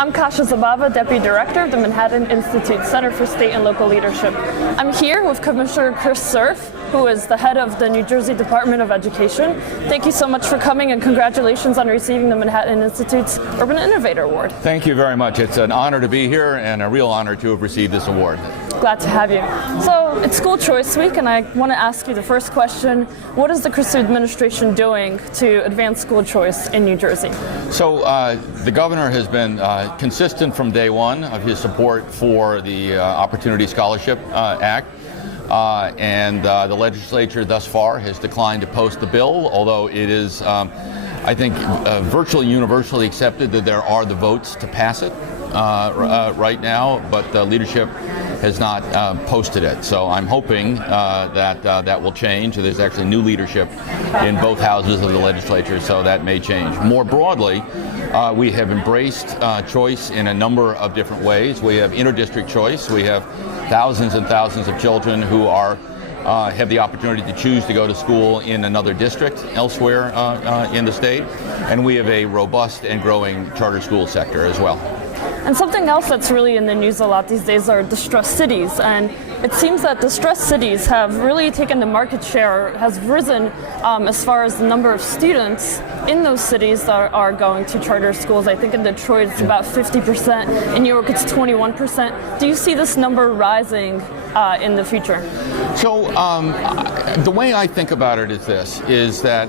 I'm Kasia Zabawa, Deputy Director of the Manhattan Institute Center for State and Local Leadership. I'm here with Commissioner Cerf, who is the head of the New Jersey Department of Education. Thank you so much for coming, and congratulations on receiving the Manhattan Institute's Urban Innovator Award. Thank you very much. It's an honor to be here and a real honor to have received this award. Glad to have you. So it's School Choice Week, and I want to ask you the first question. What is the Christie administration doing to advance school choice in New Jersey? So the governor has been consistent from day one of his support for the Opportunity Scholarship Act. And the legislature thus far has declined to post the bill, although it is, I think, virtually universally accepted that there are the votes to pass it right now, but the leadership has not posted it. So I'm hoping that that will change. There's actually new leadership in both houses of the legislature, so that may change. More broadly, we have embraced choice in a number of different ways. We have interdistrict choice. We have thousands and thousands of children who have the opportunity to choose to go to school in another district elsewhere in the state. And we have a robust and growing charter school sector as well. And something else that's really in the news a lot these days are distressed cities. And it seems that distressed cities have really taken the market share, has risen as far as the number of students in those cities that are going to charter schools. I think in Detroit it's about 50%, in New York it's 21%. Do you see this number rising in the future? So the way I think about it is this, is that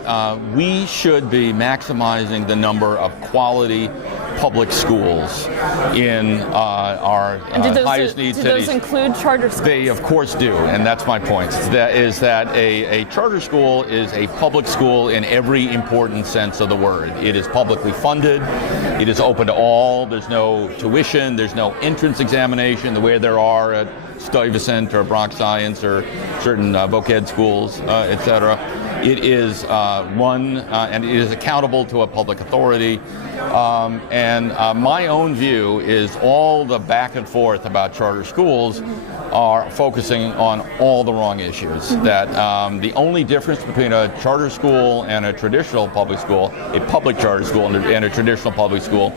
we should be maximizing the number of quality public schools in our highest need cities. Do those include charter schools? They of course do, and that's my point. That a charter school is a public school in every important sense of the word. It is publicly funded, it is open to all, there's no tuition, there's no entrance examination the way there are at Stuyvesant or Bronx Science or certain voc ed schools, etc. It is run and it is accountable to a public authority. And my own view is all the back and forth about charter schools are focusing on all the wrong issues. That the only difference between a charter school and a traditional public school, a public charter school and a traditional public school,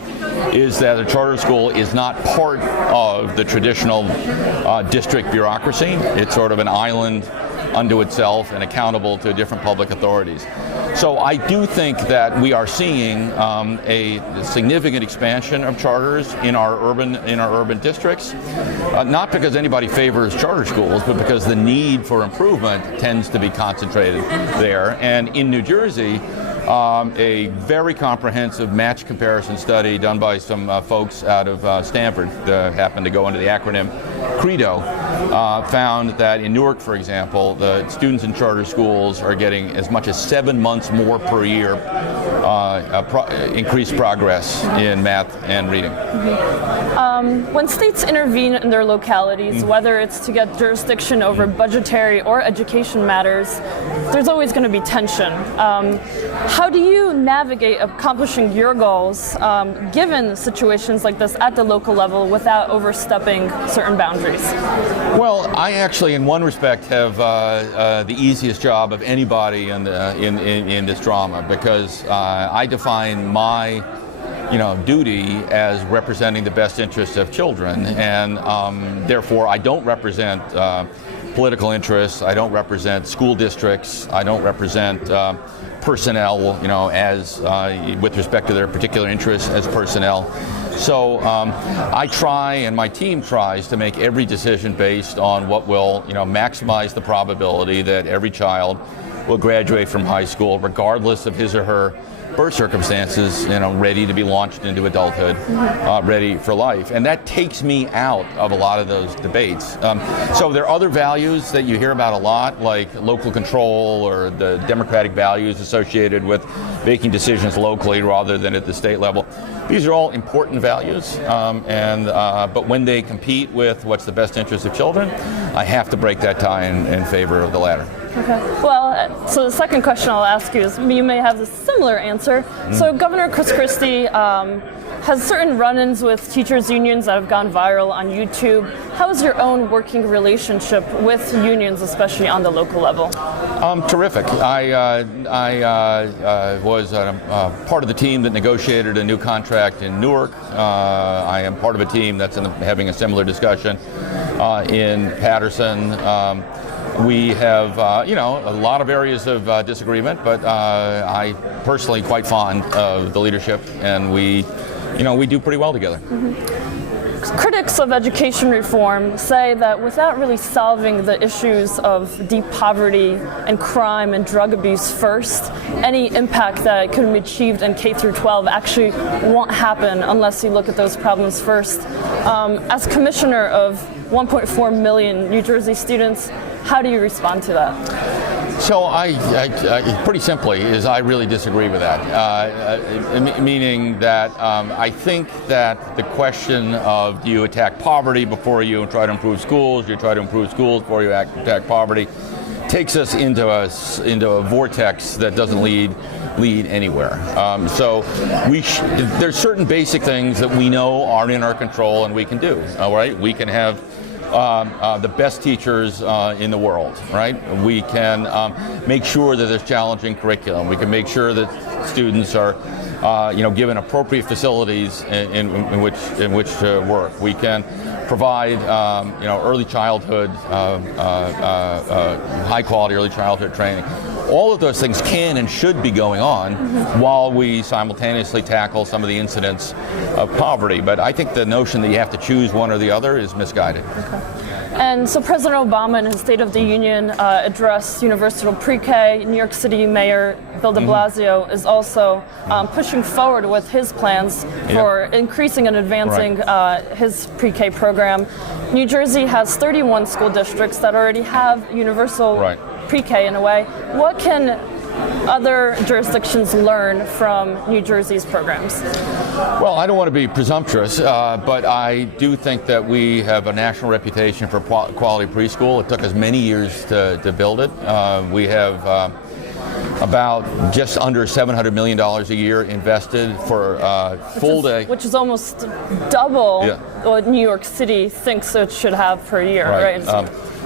is that a charter school is not part of the traditional district bureaucracy. It's sort of an island unto itself and accountable to different public authorities. So I do think that we are seeing a significant expansion of charters in our urban districts, not because anybody favors charter schools, but because the need for improvement tends to be concentrated there. And in New Jersey, a very comprehensive match comparison study done by some folks out of Stanford that happened to go under the acronym CREDO found that in Newark, for example, the students in charter schools are getting as much as 7 months more per year increased progress in math and reading. When states intervene in their localities, whether it's to get jurisdiction over budgetary or education matters, there's always going to be tension. How do you navigate accomplishing your goals given situations like this at the local level without overstepping certain boundaries? Well, I actually, in one respect, have the easiest job of anybody in this drama, because I define my duty as representing the best interests of children, and therefore I don't represent political interests, I don't represent school districts, I don't represent personnel, as with respect to their particular interests as personnel. So I try, and my team tries, to make every decision based on what will, maximize the probability that every child will graduate from high school, regardless of his or her birth circumstances, ready to be launched into adulthood, ready for life. And that takes me out of a lot of those debates. So there are other values that you hear about a lot, like local control or the democratic values associated with making decisions locally rather than at the state level. These are all important values, but when they compete with what's the best interest of children, I have to break that tie in favor of the latter. Okay. Well, so the second question I'll ask you is, you may have a similar answer. So Governor Chris Christie has certain run-ins with teachers' unions that have gone viral on YouTube. How is your own working relationship with unions, especially on the local level? Terrific. I was part of the team that negotiated a new contract in Newark. I am part of a team that's having a similar discussion in Patterson. We have, a lot of areas of disagreement, but I personally quite fond of the leadership, and we do pretty well together. Critics of education reform say that without really solving the issues of deep poverty and crime and drug abuse first, any impact that could be achieved in K through 12 actually won't happen unless you look at those problems first. As commissioner of 1.4 million New Jersey students, how do you respond to that? So pretty simply, I really disagree with that, meaning that I think that the question of do you attack poverty before you try to improve schools, you try to improve schools before you attack poverty, takes us into a vortex that doesn't lead anywhere. So there's certain basic things that we know are in our control and we can do. All right, we can have the best teachers in the world, right? We can make sure that there's challenging curriculum. We can make sure that students are, given appropriate facilities in which to work. We can provide, early childhood, high quality early childhood training. All of those things can and should be going on while we simultaneously tackle some of the incidents of poverty. But I think the notion that you have to choose one or the other is misguided. Okay. And so President Obama in his State of the Union addressed universal pre-K. New York City Mayor Bill de Blasio is also pushing forward with his plans for increasing and advancing his pre-K program. New Jersey has 31 school districts that already have universal pre-K in a way. What can other jurisdictions learn from New Jersey's programs? Well, I don't want to be presumptuous, but I do think that we have a national reputation for quality preschool. It took us many years to build it. We have about just under $700 million a year invested for full day. Which is almost double what New York City thinks it should have per year, right?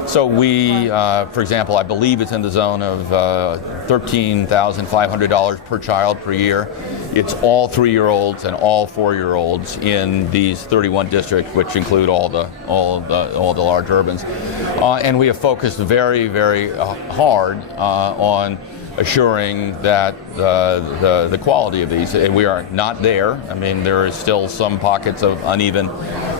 So we, for example, I believe it's in the zone of $13,500 per child per year. It's all 3-year-olds and all 4-year-olds in these 31 districts, which include all the large urbans. And we have focused very, very hard on assuring that the quality of these. We are not there. I mean, there is still some pockets of uneven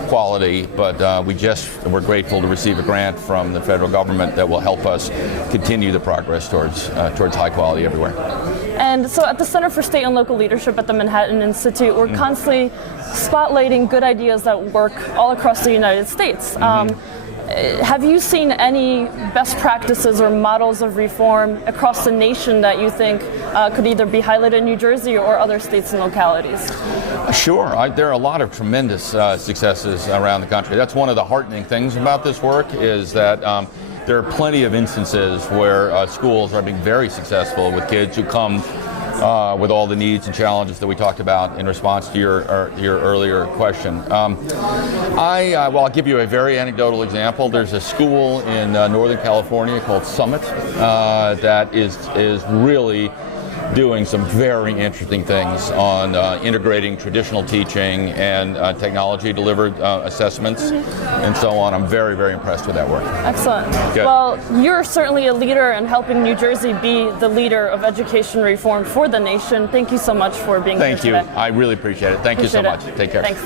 quality, but we're grateful to receive a grant from the federal government that will help us continue the progress towards high quality everywhere. And so at the Center for State and Local Leadership at the Manhattan Institute, we're constantly spotlighting good ideas that work all across the United States. Have you seen any best practices or models of reform across the nation that you think could either be highlighted in New Jersey or other states and localities? Sure. There are a lot of tremendous successes around the country. That's one of the heartening things about this work is that there are plenty of instances where schools are being very successful with kids who come with all the needs and challenges that we talked about in response to your earlier question. I'll give you a very anecdotal example. There's a school in Northern California called Summit that is really doing some very interesting things on integrating traditional teaching and technology-delivered assessments and so on. I'm very, very impressed with that work. Excellent. Good. Well, you're certainly a leader in helping New Jersey be the leader of education reform for the nation. Thank you so much for being here today. Thank you. I really appreciate it. Thank you so much. Take care. Thanks.